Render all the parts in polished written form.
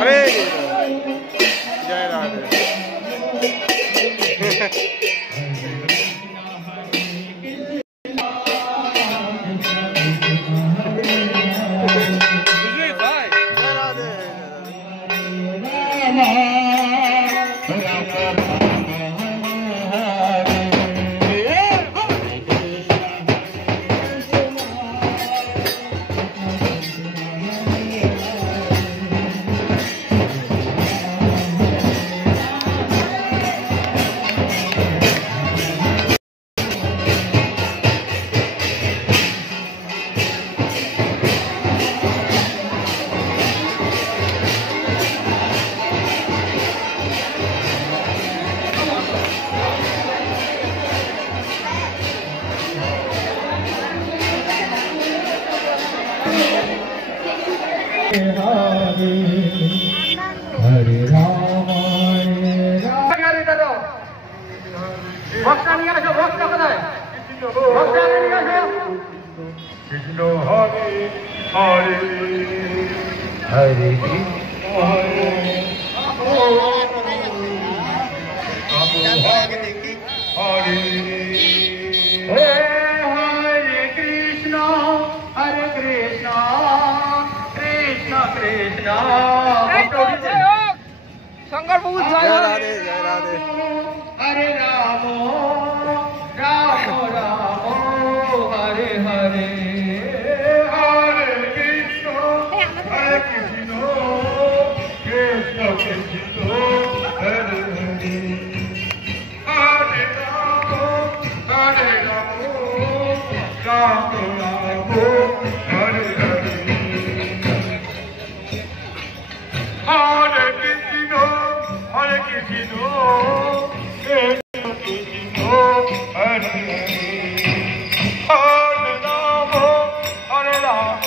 अरे जय राधे। हरे राम कृष्ण हरे हरे हरे शंकर बहुत जय राधे जय राधे। हरे राम राम राम हरे हरे हरे कृष्ण कृष्ण कृष्ण हरे हरे हरे राम राम राम राम हरे हरे हरे कृष्ण हरे कृष्ण हरे राम राम राम हरे हरे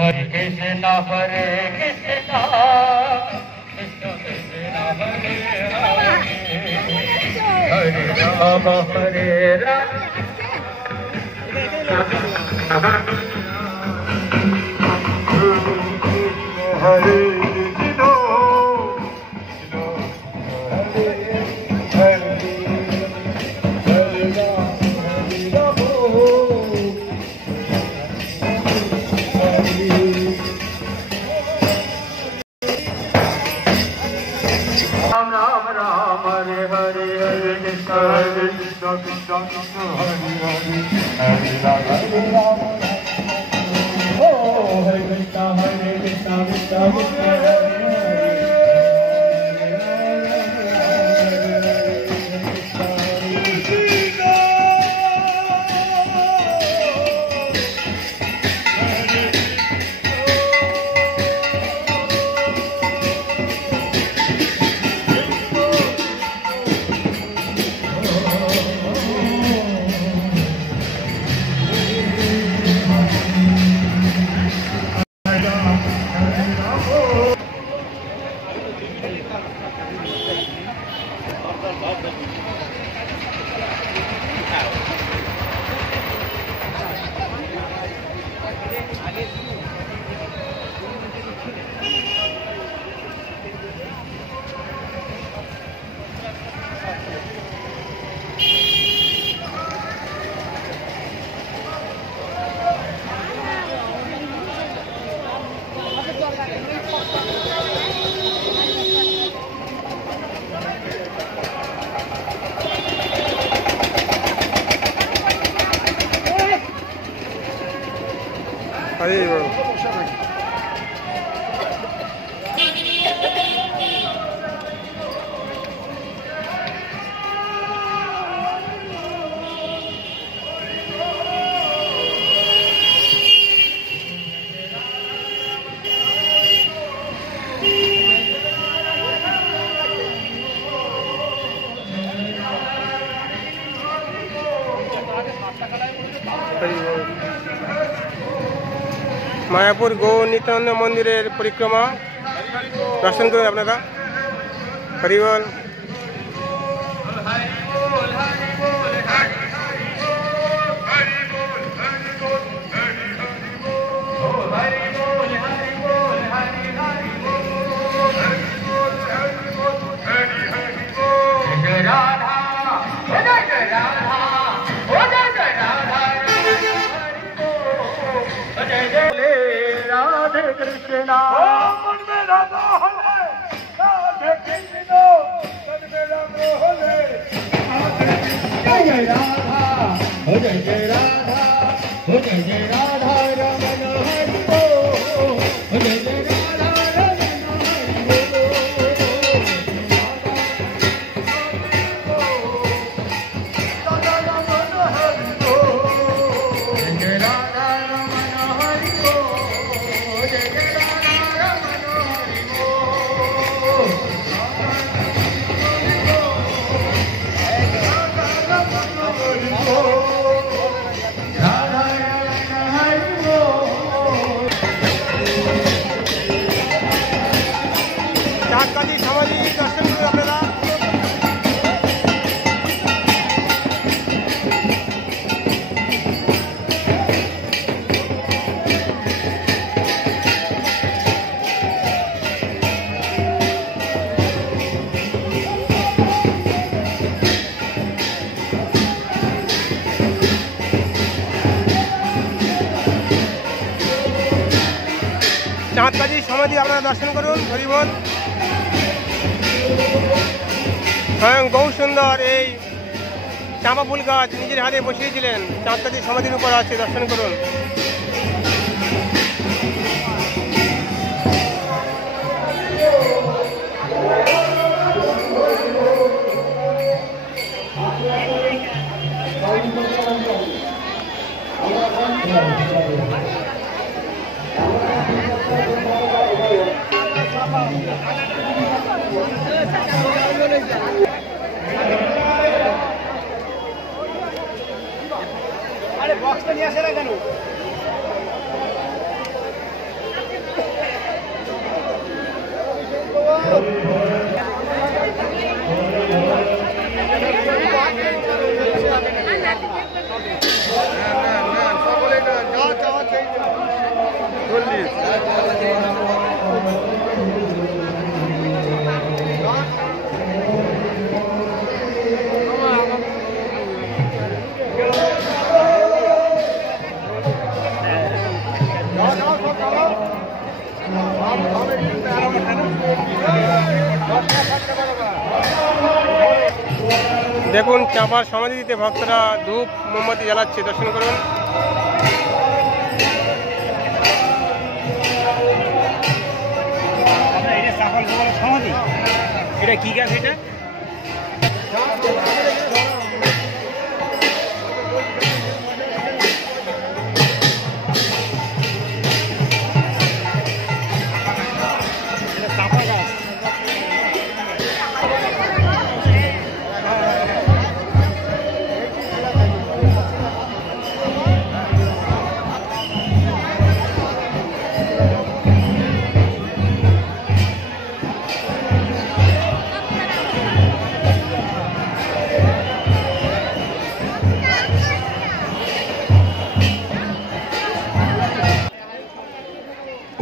हरे कृष्ण हरे कृष्ण कृष्ण कृष्ण हरे हरे हरे राम हरे राम हरे राम राम राम हरे हरे हरे कृष्ण कृष्ण कृष्ण हरे हरे हरे राम ओ हरे कृष्ण कृष्ण कृष्ण हरे मायापुर गौ नित्यानंद मंदिर परिक्रमा दर्शन करें अपना हरिवल। जय राधा हो जय जय राधा हो जय जय राधा रमन हरि बोल हो जय जय राधा रमन हरि बोल जय राधा रमन हरि बोल जय जय राधा रमन हरि बोल চাঁদকাজি সমাধি দর্শন করুন আপনারা। চাঁদকাজি সমাধি আপনারা দর্শন করুন। হরিবোল। স্বয়ং বহু সুন্দর এই চাঁপা ফুল গাছ নিজের হাতে বসিয়েছিলেন, চাঁদকাজি সমাধির উপর আছে, দর্শন করুন। আরে বক্সটা নিয়ে আসে না কেন? দেখুন চাঁপার সমাধিতে ভক্তরা ধূপ মোমবাতি জ্বালাচ্ছে, দর্শন করুন। এটা সাফল সমাধি, এটা কি গাছ এটা?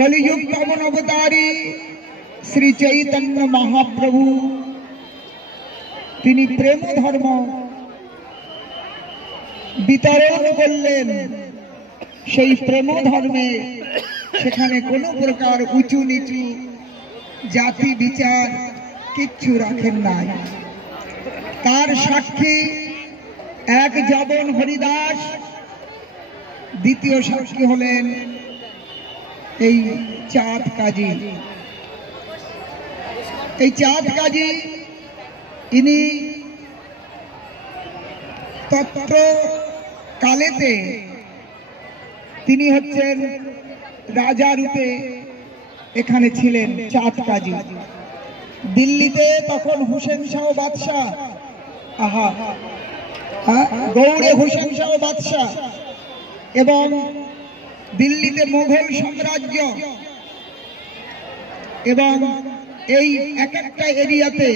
कलियुग पवन अवतारी श्री चैतन्य महाप्रभु তিনি প্রেম ধর্ম বিতরণ করলেন। সেই প্রেম ধর্মে সেখানে কোনো প্রকার উঁচু নিচু জাতি বিচার কিচ্ছু রাখেন নাই। তার সাক্ষী এক যবন হরিদাস, দ্বিতীয় সাক্ষী হলেন এই চাঁদ কাজী। এই চাঁদ কাজী ইনি তত্র কালেতে তিনি হচ্ছেন রাজা রূপে এখানে ছিলেন। চাঁদ কাজী দিল্লিতে তখন হুসেন শাহ বাদশাহ, গৌড়ে হুসেন শাহ বাদশাহ এবং দিল্লিতে মোগল সাম্রাজ্য, এবং এই এক একটা এরিয়াতে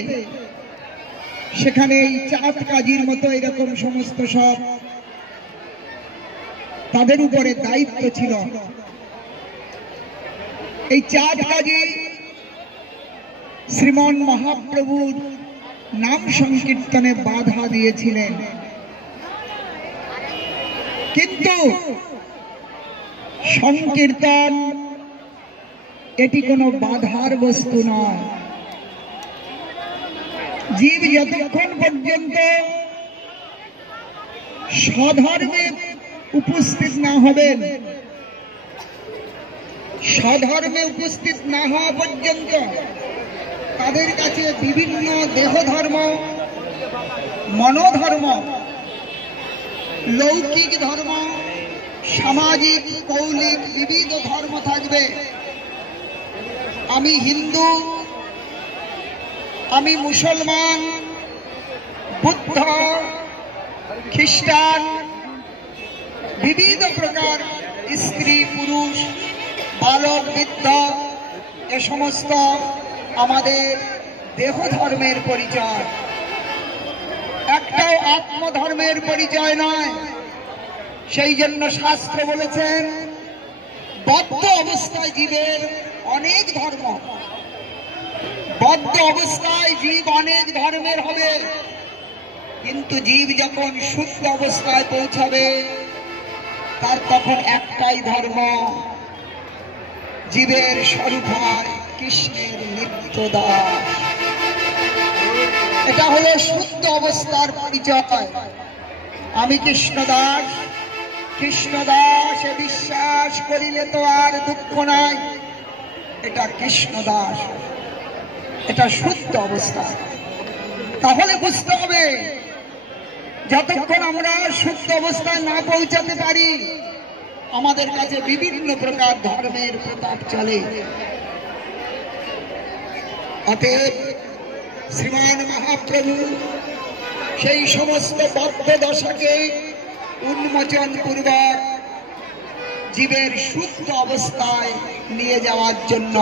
সেখানে এই চাঁদ কাজীর মতো এরকম সমস্ত সব তাদের উপরে দায়িত্ব ছিল। এই চাঁদ কাজী শ্রীমন মহাপ্রভুর নাম সংকীর্তনে বাধা দিয়েছিলেন, কিন্তু সংকীর্তন এটি কোনো বাধার বস্তু নয়। জীব যতক্ষণ পর্যন্ত স্বধর্মে উপস্থিত না হবেন, স্বধর্মে উপস্থিত না হওয়া পর্যন্ত তাদের কাছে বিভিন্ন দেহধর্ম, মনোধর্ম, লৌকিক ধর্ম, সামাজিক, কৌলিক বিবিধ ধর্ম থাকবে। আমি হিন্দু, আমি মুসলমান, বুদ্ধ, খ্রিস্টান, বিবিধ প্রকার স্ত্রী পুরুষ, বালক বৃদ্ধ, এ সমস্ত আমাদের দেহ ধর্মের পরিচয়, একটাও আত্মধর্মের পরিচয় নয়। সেই জন্য শাস্ত্র বলেছেন বদ্ধ অবস্থায় জীবের অনেক ধর্ম, বদ্ধ অবস্থায় জীব অনেক ধর্মের হবে, কিন্তু জীব যখন শুদ্ধ অবস্থায় পৌঁছাবে তার তখন একটাই ধর্ম, জীবের স্বরূপ হয় কৃষ্ণের নিত্য দাস। এটা হলো শুদ্ধ অবস্থার পরিচয়। আমি কৃষ্ণ দাস, কৃষ্ণ দাসে বিশ্বাস করিলে তো আর দুঃখ নাই, এটা কৃষ্ণ দাস, এটা শুদ্ধ অবস্থা। তাহলে বুঝতে হবে যতক্ষণ আমরা শুদ্ধ অবস্থায় না পৌঁছাতে পারি আমাদের কাছে বিভিন্ন প্রকার ধর্মের প্রতাপ চলে। অতএব শ্রীমান মহাপ্রভু সেই সমস্ত বদ্ধ দশাকে উন্মোচন পূর্বক জীবের শুদ্ধ অবস্থায় নিয়ে যাওয়ার জন্য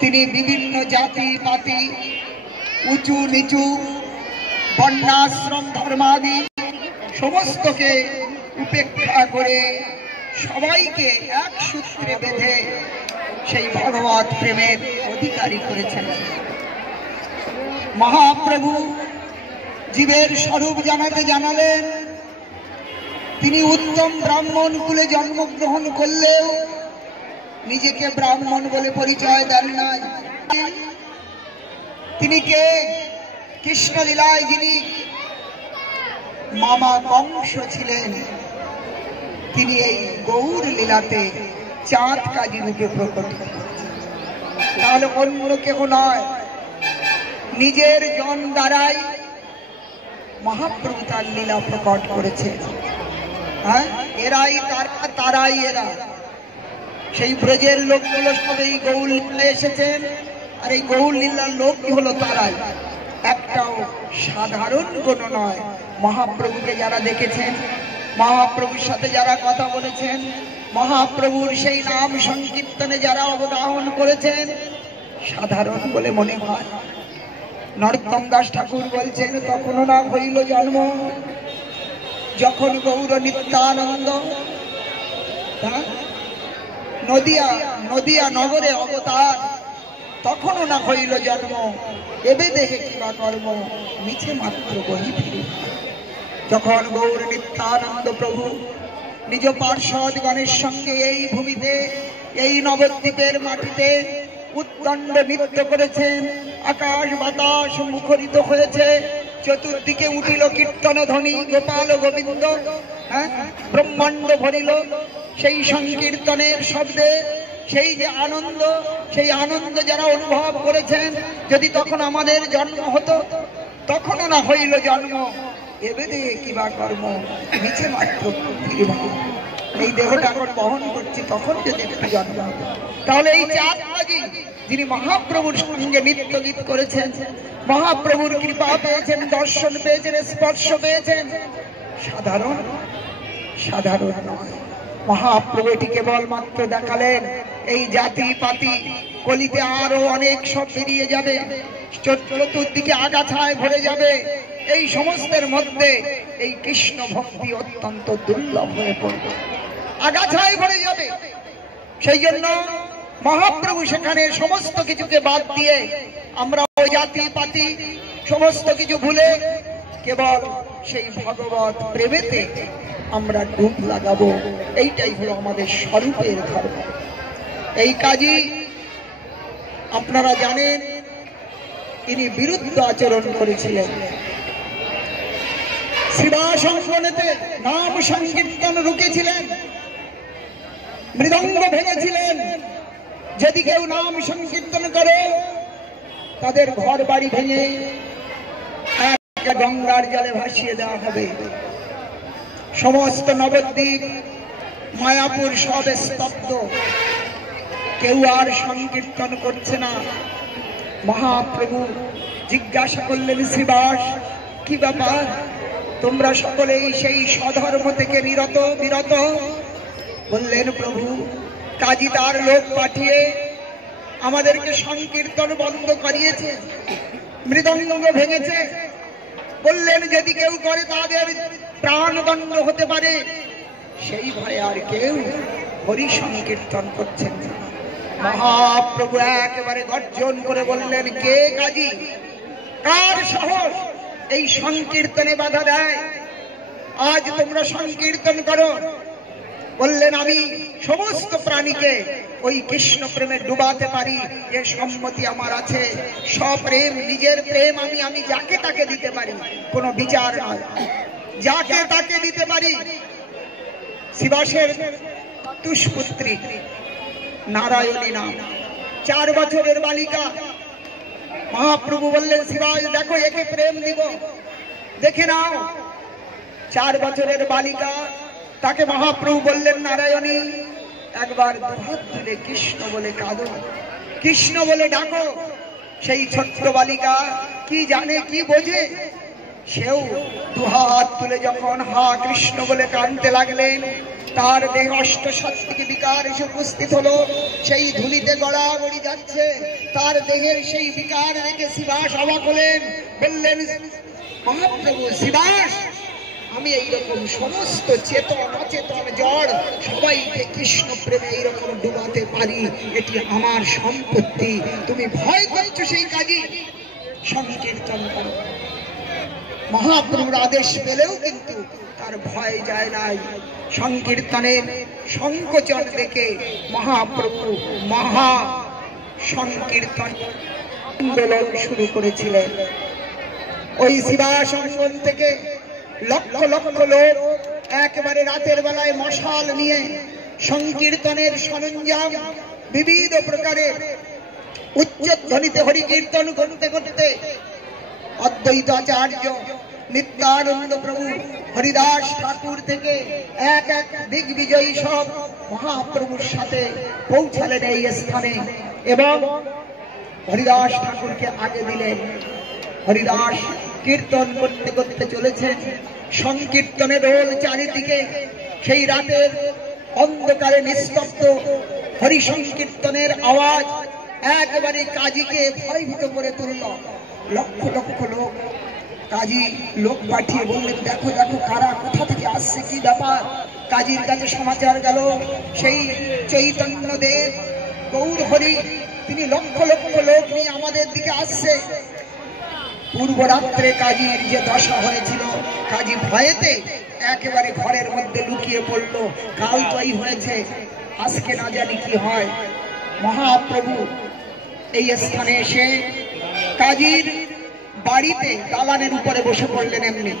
তিনি বিভিন্ন জাতি পাতি, উঁচু নিচু, বর্ণাশ্রম ধর্মাদি সমস্তকে উপেক্ষা করে সবাইকে এক সূত্রে বেঁধে সেই ভগবত প্রেমের অধিকারী করেছেন। মহাপ্রভু জীবের স্বরূপ জানাতে জানালেন। তিনি উত্তম ব্রাহ্মণ কুলে জন্মগ্রহণ করলেও নিজেকে ব্রাহ্মণ বলে পরিচয় দেন নাই। তিনি কে? কৃষ্ণ লীলায় যিনি মামা কংস ছিলেন, তিনি এই গৌর লীলাতে চাঁদ কাজী রূপে প্রকট হলেন। তাহলে অন্য কেহ নয়, নিজের জন দ্বারাই মহাপ্রভু তার লীলা প্রকট করেছে। হ্যাঁ, এরাই তারাই এরা। সেই ব্রজের লোকগুলো সব এই গৌর লীলায় এসেছেন, আর এই গৌর লীলার লোকই হলো তারাই। একটাও সাধারণ কোনো নয়। মহাপ্রভুকে যারা দেখেছেন, মহাপ্রভুর সাথে যারা কথা বলেছেন, মহাপ্রভুর সেই নাম সংকীর্তনে যারা অবগাহন করেছেন, সাধারণ বলে মনে হয়। নরোত্তম দাস ঠাকুর বলছেন, তখনও না হইল জন্ম যখন গৌর নিত্যানন্দ নদিয়া নগরে অবতার, তখনও না হইল জন্ম, এবে দেখে কিবা কর্ম, মিছে মাত্র বহি ফিরে। যখন গৌর নিত্যানন্দ প্রভু নিজ পার্শ্বদগণের সঙ্গে এই ভূমিতে, এই নবদ্বীপের মাটিতে উদ্দণ্ড নৃত্য করেছেন, আকাশ বাতাস মুখরিত হয়েছে, চতুর্দিকে উঠিল কীর্তন ধ্বনি, গোপাল গোবিন্দ, ব্রহ্মাণ্ড ভরিল সেই সংকীর্তনের শব্দে। সেই যে আনন্দ, সেই আনন্দ যারা অনুভব করেছেন, যদি তখন আমাদের জন্ম হতো, তখনও না হইল জন্ম, এবে দিয়ে কিবা কর্ম, মিছে মাত্র ফিরে। এই দেহটা এখন বহন করছি, তখন যদি একটু জন্ম হতো। তাহলে এই চাঁদ কাজী যিনি মহাপ্রভুর সঙ্গে নিত্য গীত করেছেন, মহাপ্রভুর কৃপা পেয়েছেন, দর্শন পেয়েছেন, স্পর্শ পেয়েছেন, সাধারণ সাধারণ নয়। মহাপ্রভু এটি কেবলমাত্র দেখালেন। এই জাতি পাতি কলিতে আরো অনেক সব বেরিয়ে যাবে, চতুর্দিকে আগাছায় ভরে যাবে। এই সমস্তের মধ্যে এই কৃষ্ণ ভক্তি অত্যন্ত দুর্লভ হয়ে পড়বে, আগাছায় ভরে যাবে। সেই জন্য মহাপ্রভু সেখানে সমস্ত কিছুকে বাদ দিয়ে, আমরা ওই জাতি পাতি সমস্ত কিছু ভুলে কেবল সেই ভগবত প্রেমেতে আমরা ডুব লাগাবো। এইটাই হলো আমাদের স্বরূপের ধর্ম। এই কাজী আপনারা জানেন, তিনি বিরুদ্ধ আচরণ করেছিলেন। শিবাসংকনেতে নাম সংকীর্তন রুকেছিলেন, মৃদঙ্গ ভেঙেছিলেন। যদি কেউ নাম সংকীর্তন করে তাদের ঘর বাড়ি ভেঙে গঙ্গার জলে ভাসিয়ে দেওয়া হবে। সমস্ত নবদ্বীপ মায়াপুর সব স্তব্ধ, কেউ আর সংকীর্তন করছে না। মহাপ্রভু জিজ্ঞাসা করলেন, শ্রীবাস কি ব্যাপার, তোমরা সকলেই সেই স্বধর্ম থেকে বিরত? বললেন, প্রভু কাজী তার লোক পাঠিয়ে আমাদেরকে সংকীর্তন বন্ধ করিয়েছে, মৃদঙ্গ ভেঙেছে। বললেন, যদি কেউ করে তাদের প্রাণদণ্ড হতে পারে, সেই ভয়ে আর কেউ হরি সংকীর্তন করছেন না। মহাপ্রভু একেবারে গর্জন করে বললেন, কে কাজী, কার সাহস এই সংকীর্তনে বাধা দেয়? আজ তোমরা সংকীর্তন করো। বললেন, আমি সমস্ত প্রাণীকে ওই কৃষ্ণ প্রেমে ডুবাতে পারি, এর সম্মতি আমার আছে। সপ্রেম, নিজের প্রেম আমি যাকে তাকে দিতে পারি, কোনো বিচার নয়, যাকে তাকে দিতে পারি। শিবাসের তুষ্পুত্রী নারায়ণী নাম, 4 বছরের বালিকা। মহাপ্রভু বললেন, শিবাস দেখো, একে প্রেম দিব, দেখে নাও। 4 বছরের বালিকা, তাকে মহাপ্রভু বললেন, নারায়ণী একবার দুহাত তুলে কৃষ্ণ বলে কাঁদো, কৃষ্ণ বলে ডাকো। সেই ছোট্ট বালিকা কি জানে, কি বোঝে, সেও দুহাত তুলে যখন হা কৃষ্ণ বলে কাঁদতে লাগলেন, তার দেহ অষ্টসাত্ত্বিক বিকার এসে উপস্থিত হলো। সেই ধুলিতে গড়াগড়ি যাচ্ছে, তার দেহের সেই বিকার দেখে শিবাস অবাক হলেন। বললেন, মহাপ্রভু শিবাস, আমি এইরকম সমস্ত চেতন অচেতন জড় সবাইকে কৃষ্ণ প্রেমে এইরকম ডুবাতে পারি, এটি আমার সম্পত্তি। তুমি ভয় করছো সেই কাজে সংকীর্তন করো। মহাপ্রভুর আদেশ পেলেও কিন্তু তার ভয় যায় নাই। সংকীর্তনের সংকোচন দেখে মহাপ্রভু মহা সংকীর্তন আন্দোলন শুরু করেছিলেন। ওই শিবাসঙ্গন থেকে লক্ষ লক্ষ লোক একেবারে রাতের বেলায় মশাল নিয়ে সংকীর্তনের সরঞ্জাম বিবিধ প্রকারের উচ্চধ্বনিতে হরিকীর্তন করতে করতে অদ্বৈত আচার্য নিত্যানন্দ প্রভু হরিদাস ঠাকুর থেকে এক এক দিগ্বিজয়ী সব মহাপ্রভুর সাথে পৌঁছালেন এই স্থানে এবং হরিদাস ঠাকুরকে আগে দিলেন। হরিদাস কীর্তন করতে করতে চলেছেন, সংকীর্তনের রোল চারিদিকে। সেই রাতের অন্ধকারে নিস্তব্ধ হরি সংকীর্তনের আওয়াজ একেবারে কাজীকে ভয়ভীত করে তুলল। লক্ষ লক্ষ লোক, কাজী লোক পাঠিয়ে বললেন, দেখো দেখো কারা কোথা থেকে আসছে, কি ব্যাপার। কাজীর কাছে সমাচার গেল, সেই চৈতন্য দেব গৌর হরি তিনি লক্ষ লক্ষ লোক নিয়ে আমাদের দিকে আসছে। পূর্ব রাত্রে কাজীর যে দশা হয়েছিল, কাজী ভয়েতে একেবারে ঘরের মধ্যে লুকিয়ে পড়ল। কাল তাই হয়েছে, আজকে না জানি কি হয়। মহাপ্রভু এই স্থানে এসে কাজীর বাড়িতে দালানের উপরে বসে পড়লেন এমনি।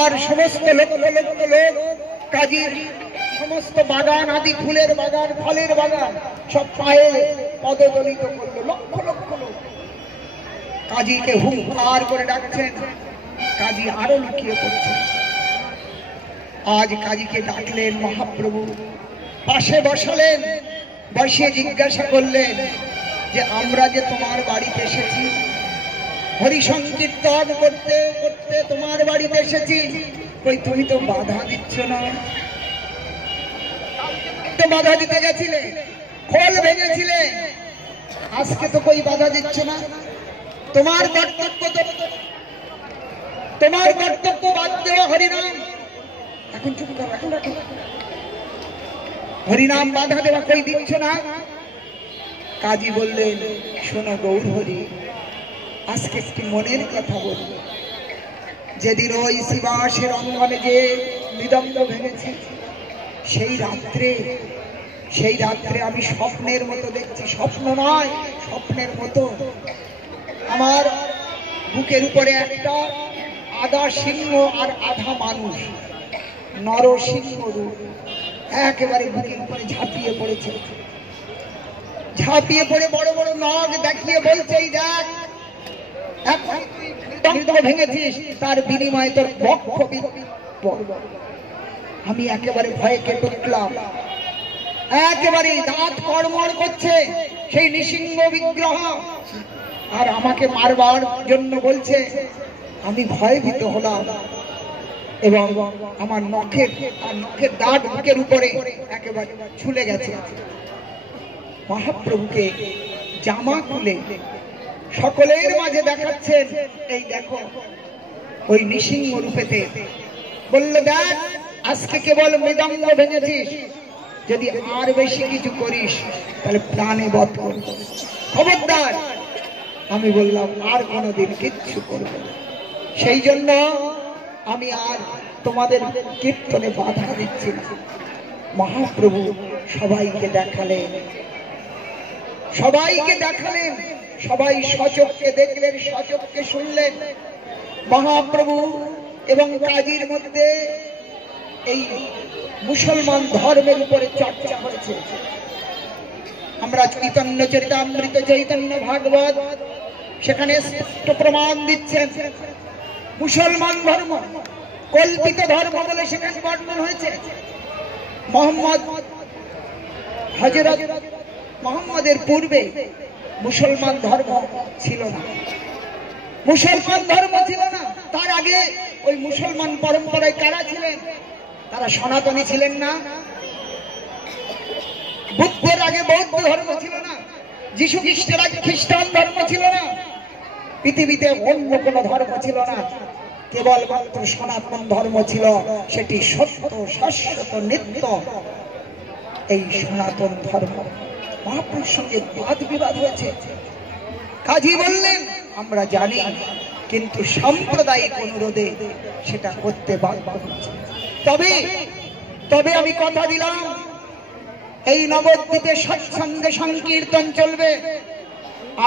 আর সমস্ত লোক কাজীর সমস্ত বাগান আদি, ফুলের বাগান, ফলের বাগান সব পায়ে পদদলিত করলো। লক্ষ লক্ষ লোক কাজীকে হুঙ্কার করে ডাকছেন, কাজী আরো লুকিয়ে পড়ছেন। আজ কাজীকে ডাকলেন মহাপ্রভু, পাশে বসালেন, বসিয়ে জিজ্ঞাসা করলেন যে আমরা যে তোমার বাড়িতে এসেছি, হরি সংকীর্তন করতে করতে তোমার বাড়িতে এসেছি, কই তুমি তো বাধা দিচ্ছ না? তো বাধা দিতে গেছিলে, খোল ভেঙেছিলে, আজকে তো কই বাধা দিচ্ছ না? তোমার কর্তব্য বাদ দেওয়া হরিনাম। এখন চুপ করো, এখন রাখো। হরিনাম বাধা দেওয়া কই দিচ্ছ না? কাজী বললেন, শোনো গৌর হরি, আজকে একটি মনের কথা বলব। যেদিন ওই শিবাসের অঙ্গনে যে মৃদঙ্গ ভেঙেছে, সেই রাত্রে আমি স্বপ্নের মতো দেখছি, স্বপ্ন নয়, স্বপ্নের মতো। আমার বুকের উপরে একটা আধা সিংহ আর আধা মানুষ, নরসিংহ রূপ, একেবারে বুকের উপরে ঝাঁপিয়ে পড়েছে। ঝাঁপিয়ে পড়ে বড় বড় নখ দেখিয়ে বলছে, এই দেখ, এখন তুই মৃদঙ্গ ভেঙেছিস, তার বিনিময়ে তোর বক্ষ পড়ব। আমি একেবারে ভয়ে কেঁপে উঠলাম, একেবারে দাঁত কড়মড় করছে সেই নৃসিংহ বিগ্রহ, আর আমাকে মারবার জন্য বলছে। আমি ভয়ভীত হলাম এবং আমার নখের দাঁত বুকের উপরে একেবারে ঝুলে গেছে। মহাপ্রভুকে জামা খুলে সকলের মাঝে দেখাচ্ছেন, এই দেখো ওই নৃসিংহ রূপেতে। বললো, দেখ, আজকে কেবল মৃদঙ্গ ভেঙেছিস, যদি আর বেশি কিছু করিস তাহলে প্রাণে বধ করব, খবরদার। আমি বললাম, আর কোনোদিন কিচ্ছু করব না। সেই জন্য আমি আর তোমাদের কীর্তনে বাধা দিচ্ছি না। মহাপ্রভু সবাইকে দেখালেন, সবাই সচক্ষে দেখলেন, সচক্ষে শুনলেন। মহাপ্রভু এবং কাজীর মধ্যে এই মুসলমান ধর্মের উপরে চর্চা হয়েছে। আমরা চৈতন্য চরিতামৃত, চৈতন্য ভাগবত, সেখানে স্পষ্ট প্রমাণ দিচ্ছেন মুসলমান ধর্ম কল্পিত ধর্ম বলে সেখানে বর্ণনা হয়েছে। হযরত মুহাম্মদের পূর্বে মুসলমান ধর্ম ছিল না, তার আগে ওই মুসলমান পরম্পরায় কারা ছিলেন? তারা সনাতনী ছিলেন না। বুদ্ধের আগে বৌদ্ধ ধর্ম ছিল না, যীশু খ্রিস্টের আগে খ্রিস্টান ধর্ম ছিল না, পৃথিবীতে অন্য কোন ধর্ম ছিল না, কেবলমাত্র সনাতন ধর্ম ছিল। সেটি সত্য, শাশ্বত, নিত্য। এই সনাতন ধর্ম মহাপুরুষের সঙ্গে বাদ বিবাদ হয়েছে। কাজী বললেন, আমরা জানি, কিন্তু সাম্প্রদায়িক অনুরোধে সেটা করতে বাধ্য হচ্ছে। তবে আমি কথা দিলাম, এই নবদ্বীপে সৎসঙ্গে সংকীর্তন চলবে,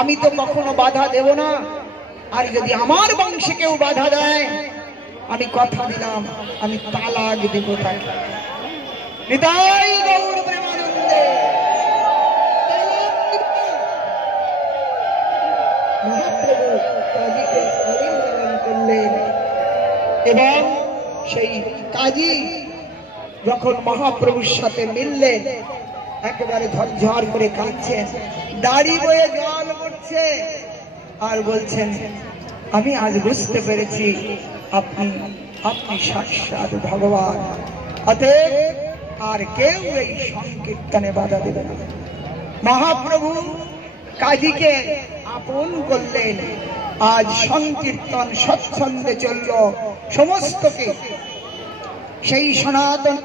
আমি তো কখনো বাধা দেব না। আর যদি আমার বংশে কেউ বাধা দেয়, আমি কথা দিলাম, আমি তালাক দেব তাকে। নিতাই গৌর প্রেমানন্দে। মহাপ্রভু কাজীকে আলিঙ্গন করলেন এবং সেই কাজী যখন মহাপ্রভুর সাথে মিললেন, একেবারে ঝরঝর করে কাঁদছেন, দাড়ি বয়ে জল পড়ছে, আর বলছেন, আমি আজ বুঝতে পেরেছি আপনি সাক্ষাৎ ভগবান, অতএব আর কেউ এই সংকীর্তনে বাধা দেবে না। মহাপ্রভু কাজীকে আপন করলেন। আজ সংকীর্তন সৎসঙ্গে চলল সমস্তকে। সেই সনাতন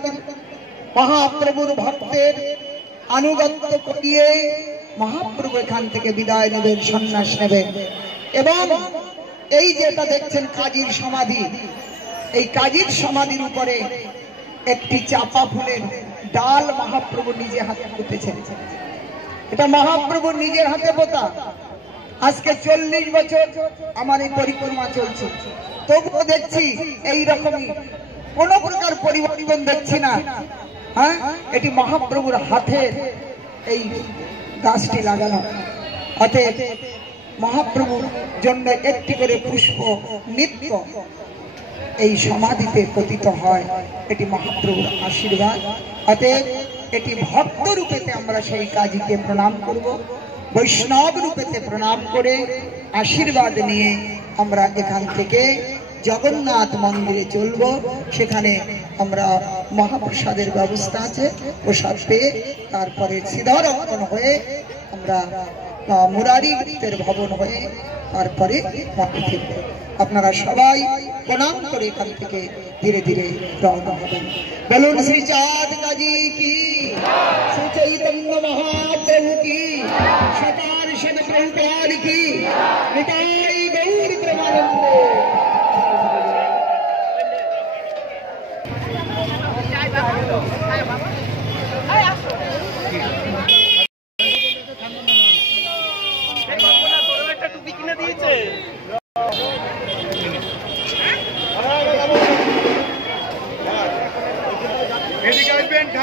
মহাপ্রভুর ভক্তের আনুগত্য করিয়ে মহাপ্রভু এখান থেকে বিদায় নেবেন, সন্ন্যাস নেবেন। এবং এই যেটা দেখছেন কাজীর সমাধি, এই কাজীর সমাধির উপরে একটি চাপা ফুলের ডাল মহাপ্রভু নিজে হাতে পুঁতেছেন। এটা মহাপ্রভুর নিজের হাতে পোতা। আজকে 40 বছর আমার এই পরিক্রমা চলছে, তবুও দেখছি এইরকমই কোন প্রকার পরিবর্তন দেখছি না। হ্যাঁ, এটি মহাপ্রভুর হাতের এই গাছটি লাগানো। অতএব মহাপ্রভুর জন্য একটি করে পুষ্প নিত্য এই সমাধিতে পতিত হয়, এটি মহাপ্রভুর আশীর্বাদ। অতএব এটি ভক্ত রূপেতে আমরা সেই কাজীকে প্রণাম করব, বৈষ্ণব রূপেতে প্রণাম করে আশীর্বাদ নিয়ে আমরা এখান থেকে জগন্নাথ মন্দিরে চলব। সেখানে আমরা মহাপ্রসাদের ব্যবস্থা আছে, প্রসাদ পেয়ে তারপরে শ্রীধরক্ষণ হয়ে আমরা মুরারি গুপ্তের ভবন হয়ে তারপরে মঠে ফিরব। আপনারা সবাই প্রণাম করে এখান থেকে ধীরে ধীরে রওনা হবেন। বলুন শ্রী চাঁদ কাজী কি, শ্রী চৈতন্য মহাপ্রভু কি, সতার সদ প্রভুপাদ কি, নিতাই গৌর প্রেমানন্দে।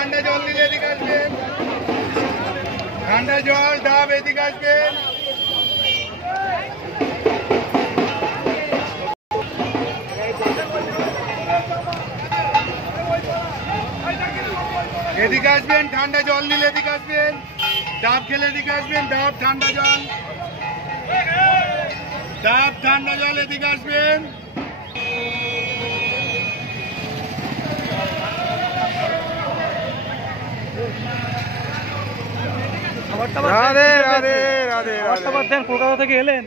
ঠান্ডা জল নিলে এদিকে আসবেন ঠান্ডা জল ডাব এদিকে আসবেন এদিকে আসবেন ঠান্ডা জল নিলে এদিকে আসবেন ডাব খেলে এদিকে আসবেন ডাব ঠান্ডা জল এদিকে আসবেন রাধে রাধে রাধে খাবার দেন, কলকাতা থেকে এলেন।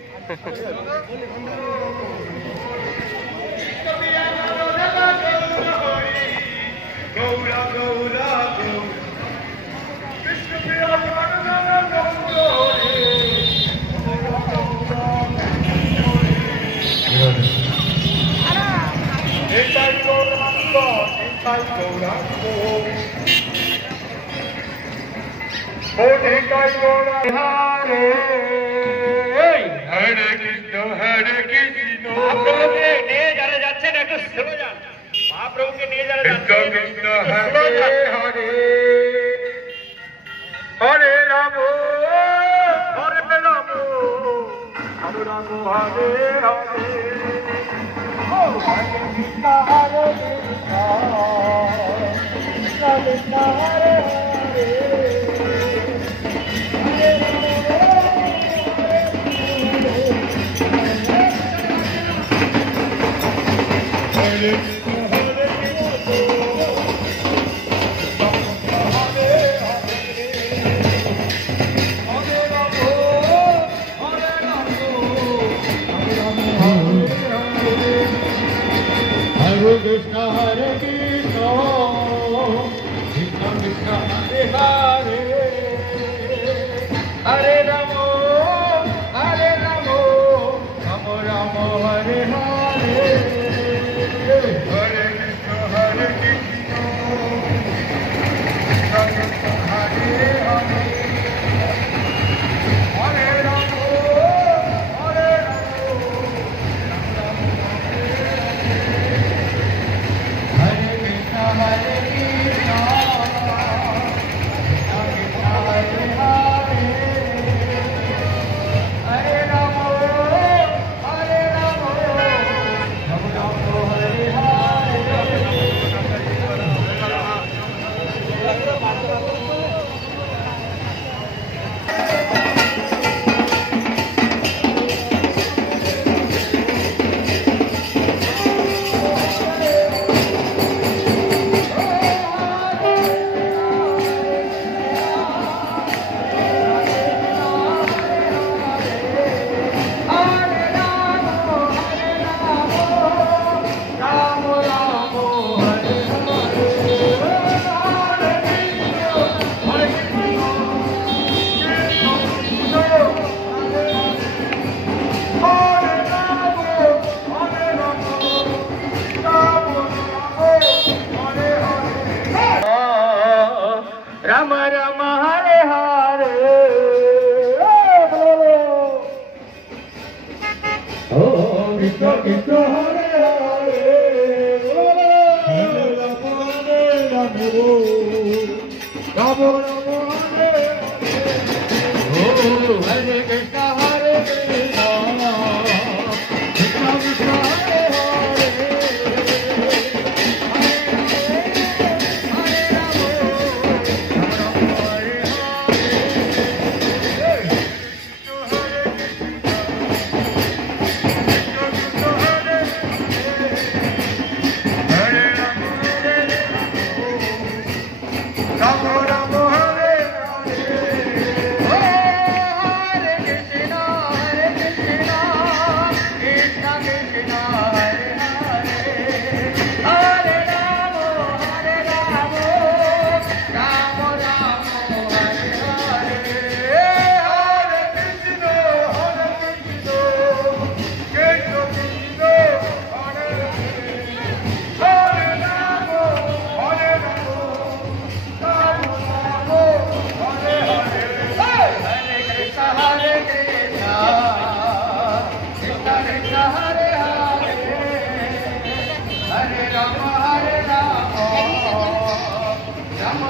হরে কৃষ্ণ মহাপ্রভুকে নিয়ে যারা যাচ্ছেন একটু স্লো যান। মহাপ্রভুকে নিয়ে যারা যাচ্ছেন কৃষ্ণ হরে হরে হরে রাম হরে রাম রাম রাম হরে হরে হরে কৃষ্ণ হরে Krishna Krishna Hare Hare Krishna Hare Krishna Krishna Krishna Hare Hare Hare Ramo Hare Ramo Ramo Ramo Hare Hare Hare Krishna Hare Krishna Krishna Krishna Hare Hare Hare Ramo Hare Ramo Hare Krishna Hare Krishna Krishna Krishna Hare Hare Hare Ramo Hare Ramo Ramo Ramo Hare Rama Rama Hare Hare Oh Krishna Krishna Hare Hare Hare Rama Hare Rama Rama Rama Hare Oh Hare Krishna Hare Krishna Krishna Krishna Hare Hare Rama Rama Hare Hare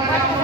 Ram